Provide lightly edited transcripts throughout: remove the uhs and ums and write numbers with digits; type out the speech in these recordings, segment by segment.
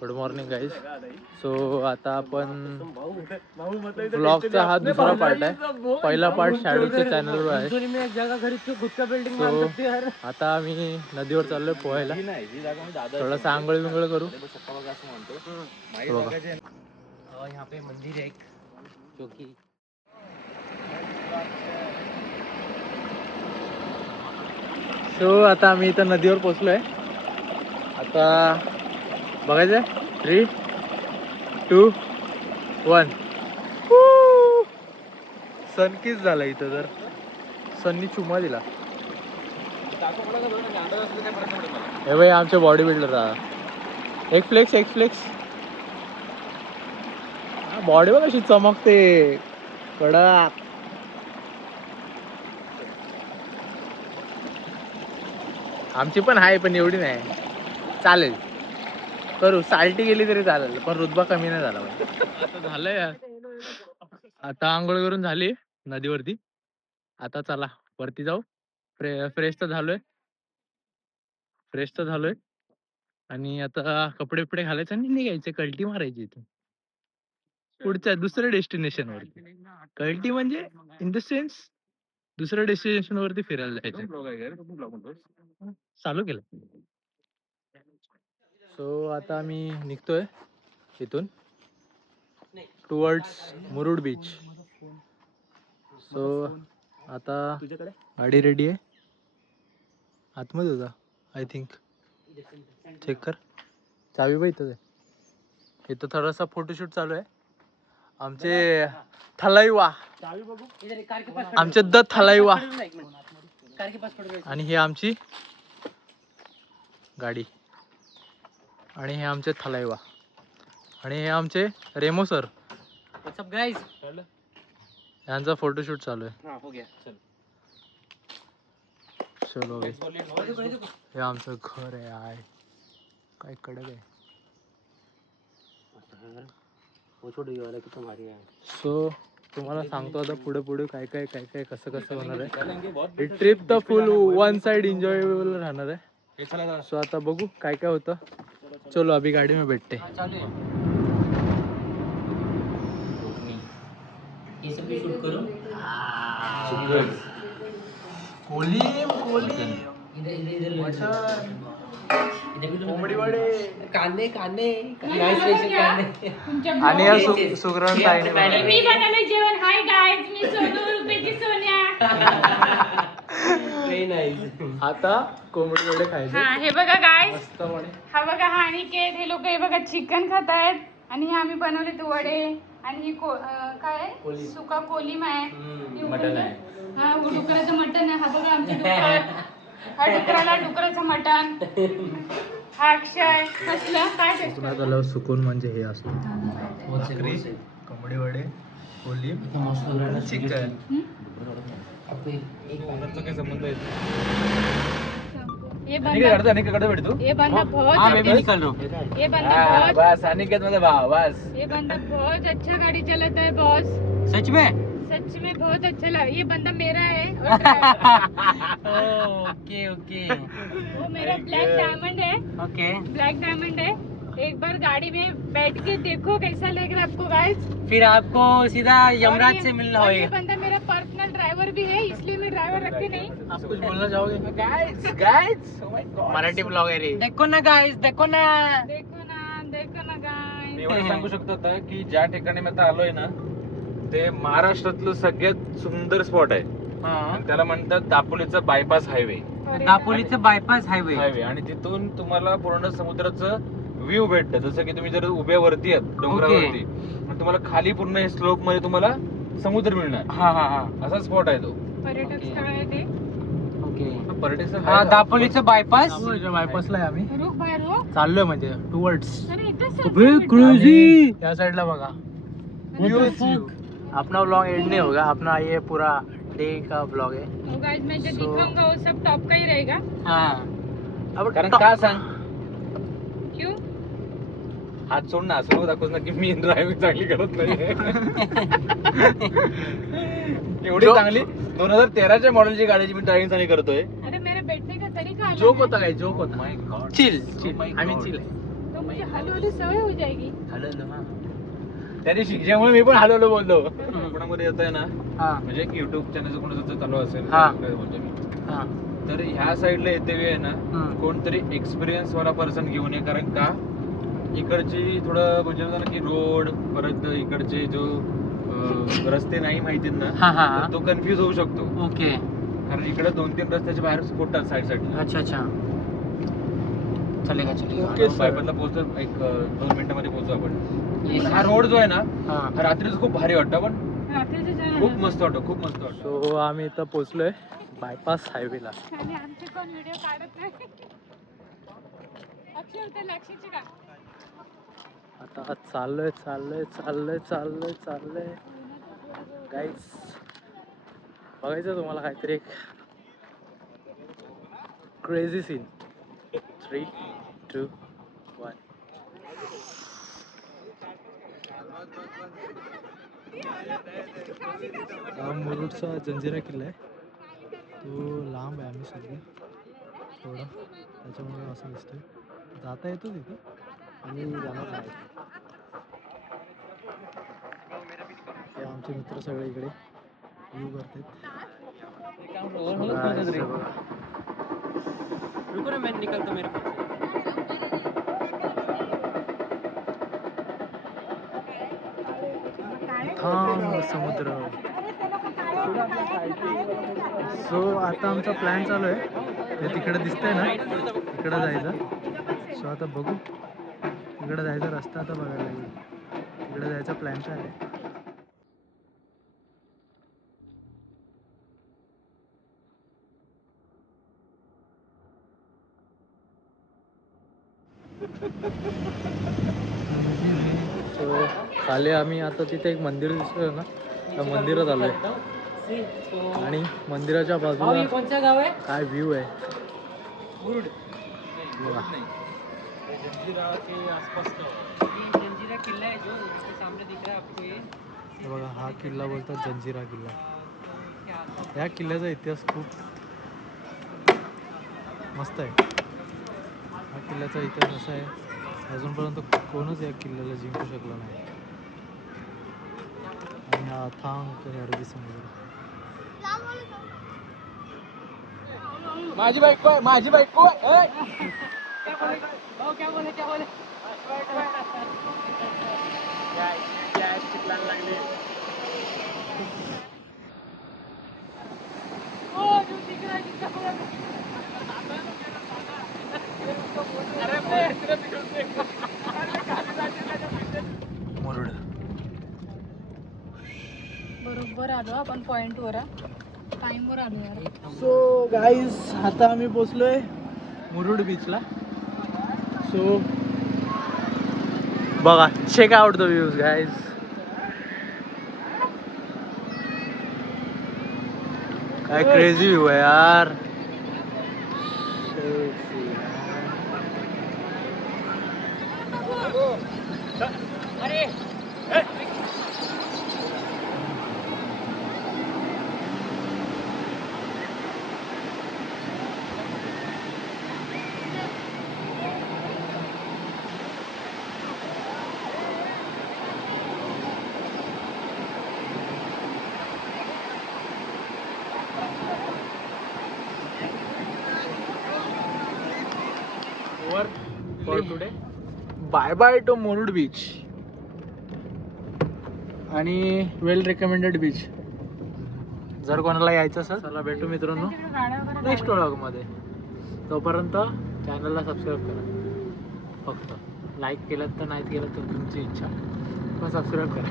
Good morning guys. So आता आपण ब्लॉगचा हा दुसरा पार्ट आहे. पहिला पार्ट शॅडोच्या चॅनलवर आहे. सो आता आम्ही नदीवर चाललोय पोहायला. थोडंसं आंघोळ बिंगोळ करू. यहाँ पे मंदिर है एक जो कि सो आता आम्ही इथं नदीवर पोचलोय. आता बघायचं 3, 2, 1. सन किस झाला इथं. तर सननी चुमा दिला. हे भाई आमचे बॉडी बिल्डर. एक फ्लेक्स. बॉडी बघ कशी चमकते कडक. आमची पण आहे पण एवढी नाही. चालेल करू. साल्टी गेली तरी चालेल पण रुतबा कमी नाही झाला. आता झालंय. आता आंघोळ करून झाली नदीवरती. आता चला वरती जाऊ. फ्रेश तर झालोय आणि आता कपडे बिपडे घालायचे आणि निघायचे. कल्टी मारायची इथे पुढच्या दुसऱ्या डेस्टिनेशन वरती. कल्टी म्हणजे इन द सेन्स दुसऱ्या डेस्टिनेशन वरती फिरायला जायचं. चालू केलं. सो आता आम्ही निघतोय इथून टुवर्ड्स मुरुड बीच. सो आता गाडी रेडी आहे. आतमध्ये होता आय थिंक. चेक कर. चावी बघ इथं. इथं थोडासा फोटोशूट चालू आहे. आमचे थलाईवा, आमचे द थलाईवा. आणि हे आमची गाडी आणि हे आमचे थलाईवा आणि हे आमचे रेमो सर. WhatsApp guys. यांचा फोटोशूट चालू आहे. हो गया चल. चलो हे आमचं घर आहे. काय कडक आहे. सो तुम्हाला सांगतो आता पुढे काय कसं होणार आहे. ही ट्रिप तर फुल वन साइड एन्जॉयबल राहणार आहे. सो आता बघू काय होतं. चलो अभी गाडी में बैठते. ये सब भी शूट करो. कोली कोंबडी वडे कांदे स्पेशल कांदे. आणि या सुगरण ताईने मी बनवलंय जेवण. हाय गाईज, मी सोनू रुपेची सोन्या. Very nice. आता कोंबडी वडे खायचे. हा हे बघा गाईज. मस्त म्हणे. हा बघा हा अनिकेत. हे लोक हे बघा चिकन खात आहेत आणि हे आम्ही बनवले तू वडे. आणि ही काय सुका कोलीम आहे. मटन आहे. हा डुकराचं मटन आहे. हा बघा आमचे डुकर. हा डुकराचं मटन. हा अक्षय. कसलं काय पुन्हा झाल्यावर सुकून म्हणजे हे असतं. भाकरी, कोंबडी वडे, कोलीम, चिकन. काय संबंध आहे? ये बंदा ये बंदा बहुत अच्छा गाड़ी चलाता है बॉस. सच में बहुत अच्छा लगा. ये बंदा मेरा है. ओके वो मेरा ब्लैक डायमंड है. ओके. ब्लैक डायमंड है. एक बार गाड़ी में बैठ के देखो कैसा लग रहा है आपको गाइस. फिर आपको सीधा यमराज से मिलना और ये होगा. बंदा मेरा पर्सनल ड्राइवर भी है, इसलिए मैं ड्राइवर रखती नहीं. आप कुछ बोलना चाहोगे? गाइस मराठी ब्लॉग आहे रे. देखो ना गाइस. देखो ना गाइस. मी एवढं सांगू शकतो आता की ज्या ठिकाणी मी आता आलोय ना ते महाराष्ट्रातलं सगळ्यात सुंदर स्पॉट आहे. आणि त्याला म्हणतात दापोलीचा बायपास हायवे. दापोलीचं बायपास हायवे. आणि तिथून तुम्हाला पूर्ण समुद्राचं व्ह्यू भेटतं. जसं की तुम्ही जर उभ्या वरती आहेत डोंगरावरती आणि तुम्हाला खाली पूर्ण हे स्लोप मध्ये तुम्हाला समुद्र मिळणार. हा असा स्पॉट आहे तो. पर्यटक स्थळ आहे ते. ओके. पर्यटक स्थळ हा दापोलीचं बायपास. बायपासला आहे आम्ही रुक बाय रुक. चाललोय म्हणजे टुवर्ड्स. अरे इथं क्रेजी. या साइडला बघा. अपना ब्लॉग एंड नहीं होगा. अपना ये पूरा डे का ब्लॉग है. तो गाइस मैं जो दिखाऊंगा वो सब टॉप का ही रहेगा. अब कारण का सांग क्यों? हात सोड ना. असं दाखवत ना की मी ड्रायव्हिंग चांगली करत नाही. एवढी चांगली 2013च्या मॉडेलची गाडीची मी ड्रायव्हिंग चांगली करतोय. अरे मेरे बैठने का तरीका अलग जोक है. होता काय जोक होता. माय गॉड. चिल आम्ही चिल आहे. तो मुझे हलवली सवय हो जाएगी. त्या दिवशी ज्यामुळे मी पण हलवलं बोललो. कोणामध्ये येत आहे ना हा म्हणजे युट्यूब चॅनल कोणाचं चालू असेल हा. काय बोलतो मी. हा तर ह्या साईडला येते वेळ आहे ना कोणतरी एक्सपिरियन्स वाला पर्सन घेऊन ये, कारण का इकडची थोडं म्हणजे म्हणतात ना की रोड परत इकडचे जो रस्ते नाही माहितीत ना हा हा तर तो कन्फ्युज होऊ शकतो, ओके कारण इकडे 2-3 रस्त्याच्या बाहेर फुटतात साईड साठी. अच्छा अच्छा चलेगा चलेगा Okay, sir. बायपासला पोहोचतो एक 2 मिनिटांमध्ये पोहोचू आपण. Yes. हा रोड जो आहे ना हा हा रात्रीच खूप भारी वाटतं, पण रात्रीचं छान खूप आहे. मस्त वाटतं, खूप मस्त वाटतं. सो आम्ही इथं पोचलोय बायपास हायवेला. आणि आमचे कोण व्हिडिओ काढत नाही. अक्षय होते लक्षाची का? आता चाललोय चाललोय चाललोय चाललोय चाललोय गाईस. बघायचं तुम्हाला काहीतरी एक क्रेझी सीन. 3, 2, 1. हा मुरुडचा जंजिरा किल्ला आहे. तो लांब आहे, आम्ही सगळे थोडा त्याच्यामुळे असं दिसतोय. जाता येतो तिथं आणि जाणार नाही. हे आमचे मित्र सगळे इकडे व्ह्यू करतात. रुको ना मैं निकलता मेरे पास थांब समुद्र. सो आता आमचा प्लॅन चालू आहे, ते तिकडे दिसतंय ना तिकडे जायचं. सो आता बघू, तिकडे जायचा रस्ता आता बघायला लागेल. तिकडे जायचा प्लॅन काय आहे. सो खाली आम्ही आता तिथे एक मंदिर दिसतोय ना, त्या मंदिरात आलोय आणि मंदिराच्या बाजूला कौन सा गाँव है काय व्ह्यू आहे मुरुड बघा. जंजीरा के आसपास का ये जंजीरा किला है जो यहाँ पे सामने दिख रहा है आपको ये हे बघा, हा किल्ला बोलतात जंजिरा किल्ला. के आसपास या किल्ल्याचा इतिहास खूप मस्त आहे. हा किल्ल्याचा इतिहास असा आहे, अजूनपर्यंत कोणच या किल्ल्याला जिंकू शकला नाही. आणि हा अथांग अरबी समुद्र. माझी बायको आहे, माझी बायको आहे. क्या बोले हो, जो दिख रहा है जिसका पूरा मुरुड. बरोबर आलो आपण पॉइंटवर, टाइमवर आलो यार. सो गाईज आता आम्ही पोचलोय मुरुड बीचला. सो बघा, check out the views guys. काय क्रेझी व्ह्यू आहे यार. अरे for today. Bye bye to Murud beach आणि वेल रेकमेंडेड बीच. जर कोणाला यायचं असेल चला भेटू मित्रांनो गाड्या वगैरे नेक्स्ट व्लॉगमध्ये. तोपर्यंत चॅनलला सबस्क्राईब करा. फक्त लाईक केलं तर नाही केलं तर तुमची इच्छा, पण सबस्क्राईब करा.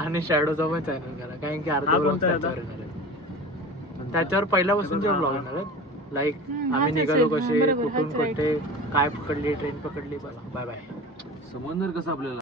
आणि शॅडोचा पण चॅनल करा, कारण की अर्धा ब्लॉग त्याच्यावर येणार आहे. त्याच्यावर पहिल्यापासूनचे ब्लॉग येणार आहेत. लाईक आम्ही निघालो कसे, कुठून कुठे, काय पकडली, ट्रेन पकडली. बघा. Bye bye. समजणार कसं आपल्याला.